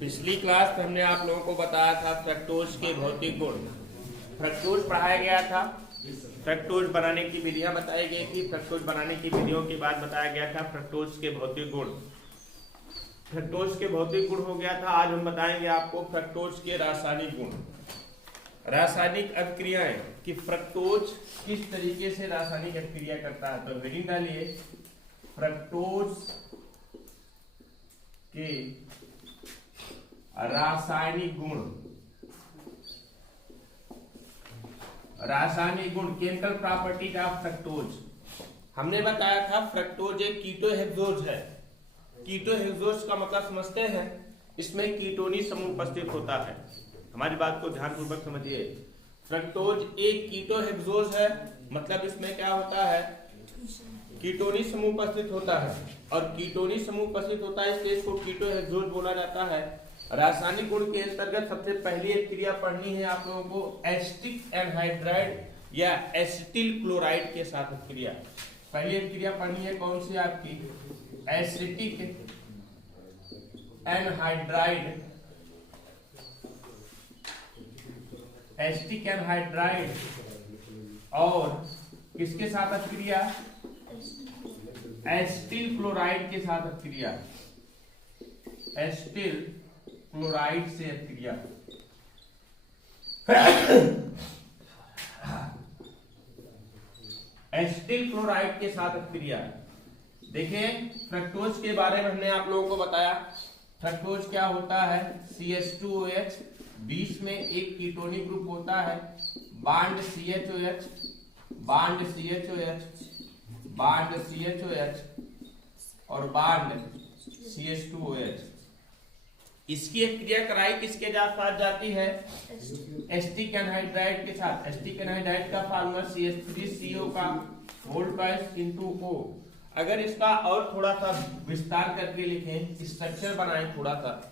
पिछली क्लास में हमने आप लोगों को बताया था फ्रक्टोज के भौतिक गुण। फ्रक्टोज पढ़ाया गया था, फ्रक्टोज बनाने की विधियां बताई गई थी। फ्रक्टोज बनाने की विधियों के बाद बताया गया था फ्रक्टोज के भौतिक गुण। फ्रक्टोज के भौतिक गुण हो गया था। आज हम बताएंगे आपको फ्रक्टोज के रासायनिक गुण, रासायनिक अभिक्रियाएं कि फ्रक्टोज किस तरीके से रासायनिक अभिक्रिया करता है। तो हेडिंग डालिए फ्रक्टोज के रासायनिक गुण। रासायनिक गुण, केमिकल प्रॉपर्टीज ऑफ फ्रक्टोज। हमने बताया था फ्रक्टोज एक कीटोहेक्सोज है। कीटोहेक्सोज का मतलब समझते हैं, इसमें कीटोनी समूह उपस्थित होता है। हमारी बात को ध्यानपूर्वक समझिए। फ्रक्टोज एक कीटोहेक्सोज है, मतलब इसमें क्या होता है, कीटोनी समूह उपस्थित होता है। और कीटोनी समूह उपस्थित होता है इसलिए इसको कीटोहेक्सोज बोला जाता है। रासायनिक गुण के अंतर्गत सबसे पहली अभिक्रिया पढ़नी है आप लोगों को एसिटिक एनहाइड्राइड या एसिटिल क्लोराइड के साथ अभिक्रिया। पहली अभिक्रिया पढ़नी है कौन सी आपकी, एसिटिक एनहाइड्राइड, एसिटिक एनहाइड्राइड और किसके साथ अभिक्रिया, एसिटिल क्लोराइड के साथ अभिक्रिया, एसिटिल क्लोराइड से अभिक्रिया। एसिटिल क्लोराइड के साथ अभिक्रिया। देखिए फ्रक्टोज के बारे में हमने आप लोगों को बताया। फ्रक्टोज क्या होता है, CH2OH, बीच में एक कीटोनी ग्रुप होता है, bond CHOH, bond CHOH, bond CHOH और बांड CH2OH। इसकी अभिक्रिया कराई किसके साथ जाती है, एसिटिक एनहाइड्राइड के साथ। एसिटिक एनहाइड्राइड का फार्मूला CH3CO का होल ट्वाइस इनटू O। अगर इसका और थोड़ा सा विस्तार करके लिखें, स्ट्रक्चर बनाएं थोड़ा सा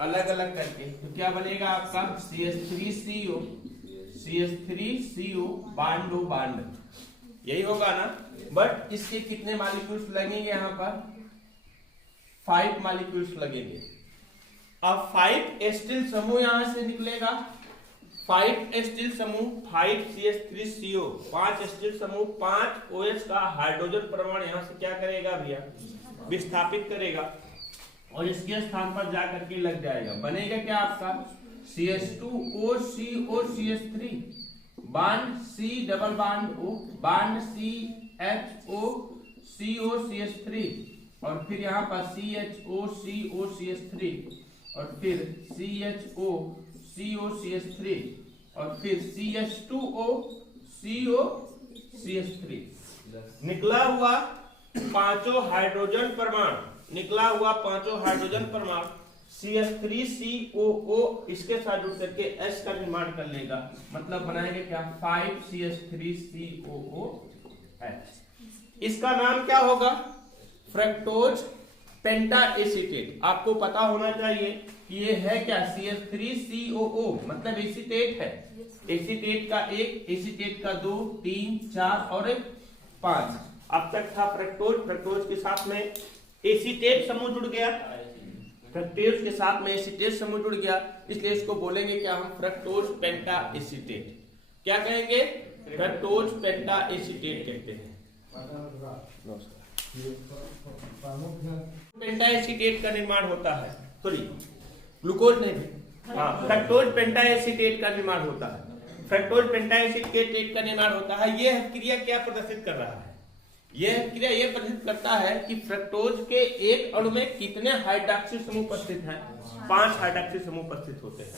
अलग अलग करके, तो क्या बनेगा आपका CH3CO, CH3CO bond O bond, यही होगा ना। बट इसके कितने मॉलिक्यूल्स लगेंगे, यहाँ पर 5 मॉलिक्यूल्स लगेंगे। अब 5 एसिटिल समूह यहां से निकलेगा, 5 एसिटिल समूह, 5 CH3CO, 5 एसिटिल समूह, 5 OH का हाइड्रोजन परमाणु यहां से क्या करेगा भैया, विस्थापित करेगा और इसके स्थान पर जाकर के लग जाएगा। बनेगा क्या आपका CH2OCOCH3 bond C double bond O, bond CHOCOCH3 और फिर यहाँ पर CHOCOCH3 और फिर CHOCOCH3 और फिर CH2OCOCH3। निकला हुआ पांचों हाइड्रोजन परमाणु CH3COO इसके साथ जुड़ करके H का निर्माण कर लेगा। मतलब बनाएंगे क्या, 5 CH3COOH। इसका नाम क्या होगा, फ्रक्टोज पेंटा एसीटेट। आपको पता होना चाहिए कि ये है क्या, CH3COO मतलब एसीटेट है। एसीटेट का 1, एसीटेट का 2, 3, 4 और 5। अब तक था फ्रक्टोज। फ्रक्टोज के साथ में एसीटेट समूह जुड़ गया, फ्रक्टोज के साथ में एसीटेट समूह जुड़ गया, इसलिए इसको बोलेंगे क्या हम, फ्रक्टोज पेंटा एसीटेट। क्या कहेंगे, फ्रक्टोज पेंटा एसीटेट कहते हैं। पेंटा एसीटेट का निर्माण होता है, सॉरी ग्लूकोज नहीं, हाँ, फ्रक्टोज पेंटा एसीटेट का निर्माण होता है। फ्रक्टोज पेंटा एसीटेट का निर्माण होता है। यह अभिक्रिया क्या प्रदर्शित कर रहा है, यह अभिक्रिया यह प्रदर्शित करता है कि फ्रक्टोज के एक अणु में कितने हाइड्रॉक्सी समूह उपस्थित हैं, 5 हाइड्रॉक्सी समूह उपस्थित होते हैं।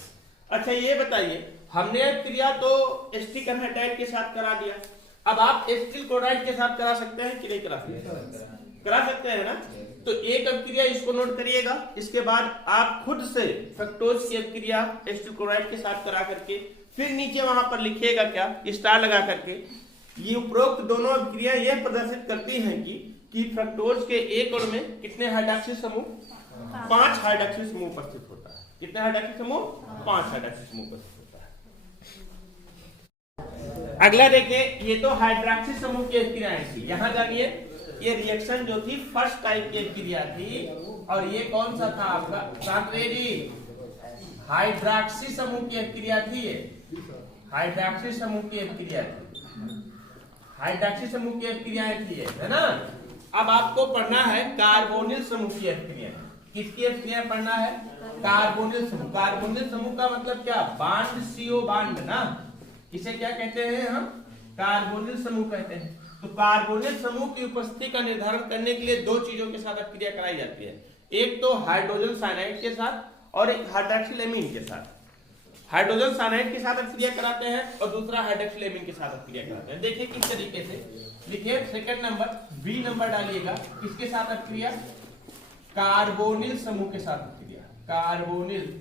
अच्छा ये बताइए, हमने अभिक्रिया तो एसिटिक एनहाइड्राइड के साथ करा दिया, अब आप एसिटिल क्लोराइड के साथ करा सकते हैं कि नहीं करा सकते, करा सकते हैं ना। तो एक अभिक्रिया इसको नोट करिएगा, इसके बाद आप खुद से फ्रक्टोज की अभिक्रिया एसिटिल क्लोराइड के साथ करा करके फिर नीचे वहां पर लिखिएगा क्या, स्टार लगा करके। ये उपरोक्त दोनों अभिक्रिया यह प्रदर्शित करती हैं कि फ्रक्टोज के एक अणु में कितने हाइड्रॉक्सी समूह, 5 हाइड्रॉक्सी समूह उपस्थित होता है। कितने हाइड्रॉक्सी समूह, 5 हाइड्रॉक्सी समूह उपस्थित होता है। अगला देखिए, ये तो हाइड्रॉक्सी समूह की अभिक्रियाएं थी। यहां जानिए ये रिएक्शन जो थी फर्स्ट टाइप की अभिक्रिया थी, और ये कौन सा था आपका, शांत रेडी, हाइड्रॉक्सी समूह की अभिक्रिया थी ये, हाइड्रॉक्सी समूह की अभिक्रिया थी, हाइड्रॉक्सी समूह की अभिक्रियाएं थी ये, है ना। अब आपको पढ़ना है कार्बोनिल समूह की अभिक्रिया। किसकी अभिक्रिया पढ़ना है? कार्बोनिल समूह। कार्बोनिल समूह का मतलब क्या? बांड, CO बांड ना, इसे क्या कहते हैं हम? कार्बोनिल समूह कहते हैं। तो कार्बोनिल समूह की उपस्थिति का निर्धारण करने के लिए दो चीजों के साथ अभिक्रिया कराई जाती है, एक तो हाइड्रोजन साइनाइड के साथ और एक हाइड्रॉक्सिलेमीन के साथ। हाइड्रोजन साइनाइड के साथ अभिक्रिया कराते हैं और दूसरा हाइड्रॉक्सिलेमीन के साथ अभिक्रिया कराते हैं। देखिए किस तरीके से लिखिए, सेकंड नंबर बी नंबर डालिएगा, किसके साथ अभिक्रिया? कार्बोनिल समूह के साथ अभिक्रिया, कार्बोनिल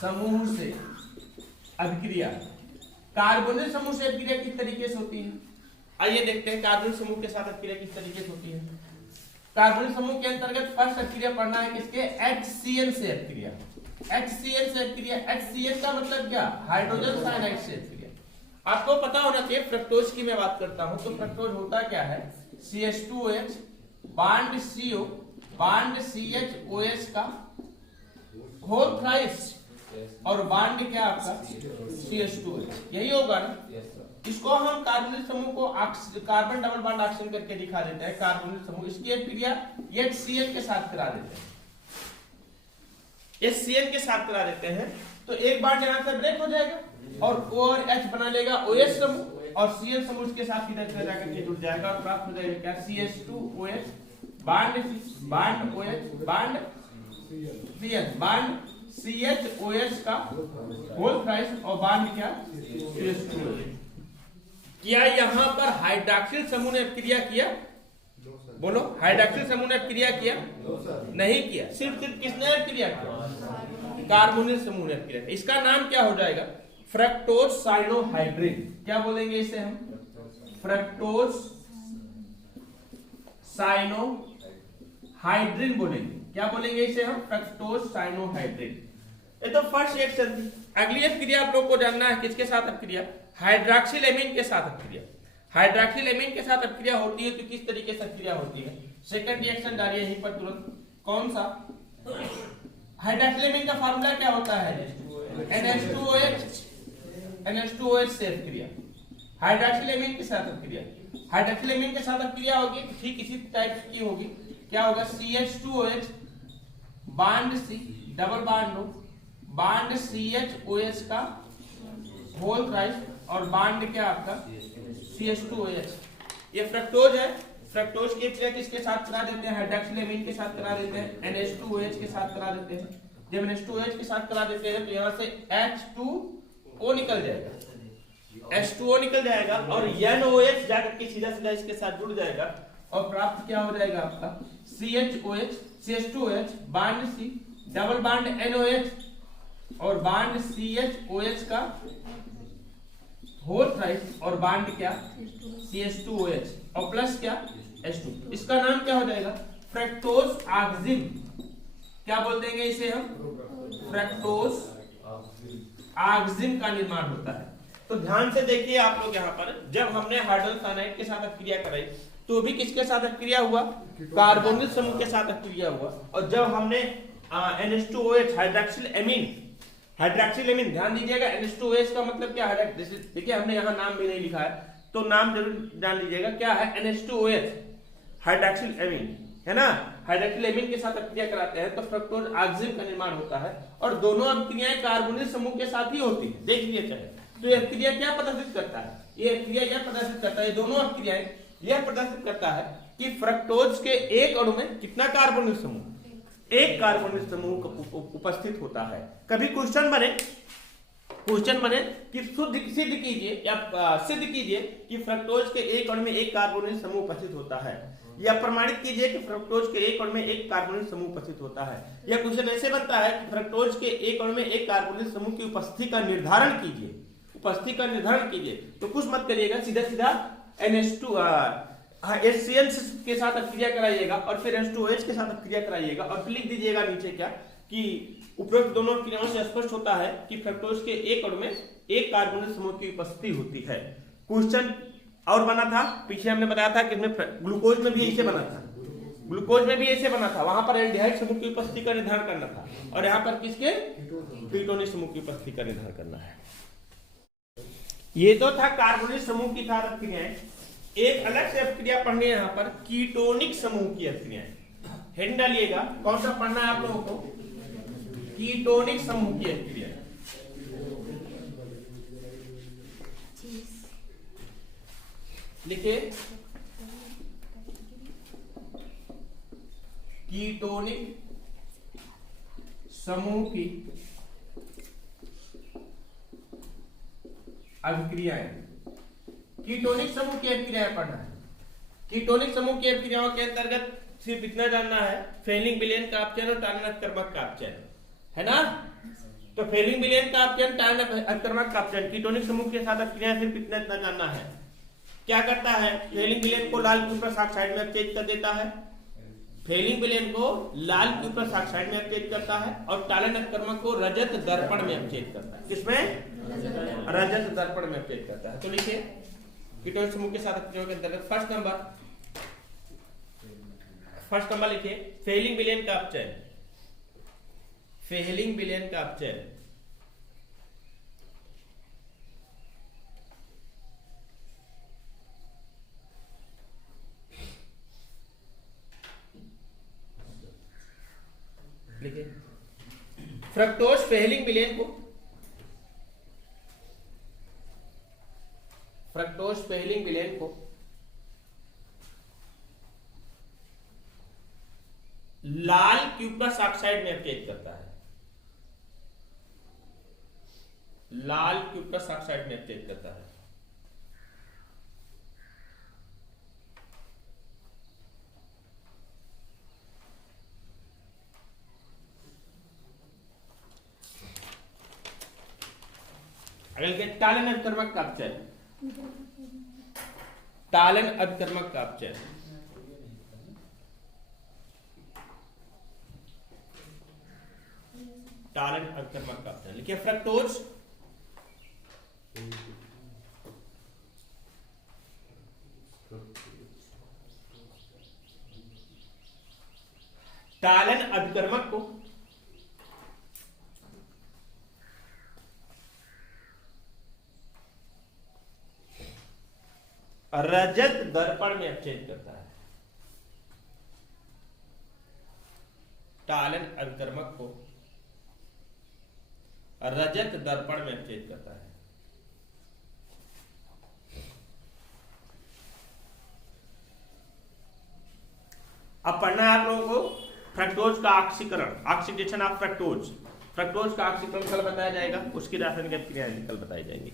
समूह से अभिक्रिया। कार्बोनिल समूह से अभिक्रिया किस तरीके से होती है? आइए देखते हैं कार्बोनिल समूह के साथ अभिक्रिया किस तरीके से होती है। कार्बोनिल समूह के अंतर्गत फर्स्ट अभिक्रिया पढ़ना है किसके? HCl से अभिक्रिया। HCl से अभिक्रिया, HCl का मतलब क्या? हाइड्रोजन साइनाइड से अभिक्रिया। आपको पता होना चाहिए, फ्रक्टोज की मैं बात करता हूं तो फ्रक्टोज होता क्या है? CH2OH bond CO bond CHOH का होल थ्राइस और बांड क्या आपका? CH2OH, यही होगा ना। इसको हम कार्बोनिल समूह को कार्बन डबल बॉन्ड ऑक्सीजन करके दिखा देते हैं कार्बोनिल समूह। इसकी अभिक्रिया HCl के साथ करा देते हैं, HCl के साथ करा देते हैं तो एक बार यहां से ब्रेक हो जाएगा और O और H बना लेगा OH समूह और Cl समूह इसके साथ इधर जाकर के जुड़ जाएगा और प्राप्त हो जाएगा क्या? CH2OH bond bond OH bond CH bond CHOH का होल थ्राइस और बांड क्या? CH2OH। क्या यहां पर हाइड्रॉक्सिल समूह ने अभिक्रिया किया? बोलो, हाइड्रॉक्सिल समूह ने अभिक्रिया किया? नहीं किया। सिर्फ किसने अभिक्रिया किया? कार्बोनिल समूह ने अभिक्रिया। इसका नाम क्या हो जाएगा? Fructose cyanohydrin. क्या बोलेंगे इसे हम? फ्रक्टोज साइनोहाइड्रिन बोलेंगे। क्या बोलेंगे इसे हम? Fructose cyanohydrin. ये तो फर्स्ट रिएक्शन थी। अगली अभिक्रिया आप लोग को जानना है किसके साथ अभिक्रिया? हाइड्रॉक्सिलेमीन के साथ अभिक्रिया। हाइड्रॉक्सिलेमीन के साथ अभिक्रिया होती है तो किस तरीके से अभिक्रिया होती है? सेकंड रिएक्शन डालिए यहीं पर तुरंत। कौन सा? हाइड्रॉक्सिलेमीन का फार्मूला क्या होता है? NH2OH, NH2OH से अभिक्रिया। हाइड्रॉक्सिलेमीन के साथ अभिक्रिया, हाइड्रॉक्सिलेमीन के साथ अभिक्रिया होगी ठीक इसी टाइप की होगी। क्या होगा? CH2OH bond C double bond CHOH का होल थ्राइस और बांड क्या आपका? CH2OH। ये फ्रक्टोज है। फ्रक्टोज की अभिक्रिया किसके साथ करा देते हैं? हाइड्रॉक्सिलेमीन के साथ करा देते हैं, NH2OH के साथ करा देते हैं। जब NH2OH के साथ करा देते हैं तो यहाँ से H2O निकल जाएगा, H2O निकल जाएगा और NOH जाकर के सीधा सीधा इसके साथ जुड़ जाएगा और प्राप्त क्या हो जाएगा आपका? CHOH CH2OH bond C double bond NOH और बांड CHOH का होल थ्राइस और बांड क्या? CH2OH और प्लस क्या? H2। इसका नाम क्या हो जाएगा? Fructose auxin. क्या बोल देंगे इसे हम? फ्रक्टोज ऑक्सिन का निर्माण होता है। तो ध्यान से देखिए आप लोग यहाँ पर, जब हमने हाइड्रोजन साइनाइड के साथ अभिक्रिया कराई तो भी किसके साथ अभिक्रिया हुआ? कार्बोनिल समूह के साथ अभिक्रिया हुआ। और जब हमने NH2OH हाइड्रॉक्सिलेमीन, ध्यान दीजिएगा NH2OH का मतलब क्या है? देखिए हमने यहाँ नाम भी नहीं लिखा है तो नाम जरूर जान लीजिएगा क्या है? NH2OH हाइड्रॉक्सिलेमीन, है ना। हाइड्रॉक्सिलेमीन के साथ अभिक्रिया कराते हैं तो फ्रक्टोज ऑक्सिन का निर्माण होता है और दोनों अभिक्रियाएं कार्बोनिल समूह के साथ ही होती है। देख लीजिए चाहे तो यह अभिक्रिया क्या प्रदर्शित करता है? ये अभिक्रिया यह प्रदर्शित करता है, दोनों अभिक्रियाएं यह प्रदर्शित करता है कि फ्रक्टोज के एक अणु में कितना कार्बोनिल समूह? एक कार्बोनिल समूह उपस्थित होता है। कभी क्वेश्चन बने कि सिद्ध कीजिए या सिद्ध कीजिए कि फ्रक्टोज के एक अणु में एक कार्बोनिल समूह उपस्थित होता है, या प्रमाणित कीजिए कि फ्रक्टोज के एक अणु में एक कार्बोनिल समूह उपस्थित होता है। यह क्वेश्चन ऐसे बनता है कि फ्रक्टोज के एक अणु में एक कार्बोनिल समूह की उपस्थिति का निर्धारण कीजिए, उपस्थिति का निर्धारण कीजिए। तो कुछ मत करिएगा, सीधा सीधा HCl के साथ अभिक्रिया कराइएगा और फिर H2OH के साथ अभिक्रिया कराइएगा और फिर लिख दीजिएगा नीचे क्या कि उपरोक्त दोनों क्रियाओं से स्पष्ट होता है कि फ्रक्टोज के एक अणु में एक कार्बोनिल समूह की उपस्थिति होती है। क्वेश्चन और बना था पीछे, हमने बताया था कि ग्लूकोज में भी ऐसे बना था। ग्लूकोज में भी ऐसे बना था, वहां पर एल्डिहाइड समूह की उपस्थिति का निर्धारण करना था, और यहाँ पर किसके कीटोनिक समूह की उपस्थिति का निर्धारण करना है। ये तो था कार्बोनिक समूह की था क्रियाएं। एक अलग से क्रिया पढ़नी है यहाँ पर, कीटोनिक समूह की क्रियाएं। हेड डालिएगा, कौन सा पढ़ना है आप लोगों को, कीटोनिक समूह की क्रिया। लिखिए कीटोनिक समूह की अभिक्रियाएं। कीटोनिक समूह की अभिक्रियाएं पढ़ना है। कीटोनिक समूह की अभिक्रियाओं के अंतर्गत सिर्फ इतना जानना है, फेलिंग विलयन का अपचयन और टालन अतिक्रमक का अपचयन, है ना। तो फेलिंग विलयन का अपचयन, टालन अतिक्रमक का अपचयन, कीटोनिक समूह के साथ अभिक्रिया सिर्फ इतना जानना है। क्या करता है, फेलिंग विलयन को लाल क्यूप्रस ऑक्साइड में अपचयित कर देता है, फेलिंग विलयन को लाल क्यूप्रस ऑक्साइड में अपचयित करता है, और टालन अतिक्रमक को रजत दर्पण में अपचयित करता है। किसमें, रजत दर्पण में अपचयित करता है। तो लिखिए कीटोनिक समूह के साथ अभिक्रियाओं के अंतर्गत फर्स्ट नंबर लिखिए, फेलिंग विलयन का अपचयन, फेलिंग विलयन का अपचयन लिखिए। फ्रक्टोज फेलिंग विलयन को, फ्रक्टोज फेलिंग विलयन को लाल क्यूप्रस ऑक्साइड में अपचयित करता है, लाल क्यूप्रस ऑक्साइड में अपचयित करता है। अगले टालन अभिकर्मक का अपचयन, टालन अभिकर्मक का अपचयन, टालन अभिकर्मक का अपचयन लिखिए। फ्रक्टोज टालन अभिकर्मक को रजत दर्पण में अपचयित करता है, टालन अभिकर्मक को रजत दर्पण में अपचयित करता है। अब पढ़ना है आप लोगों को फ्रक्टोज का ऑक्सीकरण, ऑक्सीडेशन ऑफ फ्रक्टोज। फ्रक्टोज का ऑक्सीकरण कल बताया जाएगा, उसकी रासायनिक अभिक्रियाएं कल बताई जाएंगी।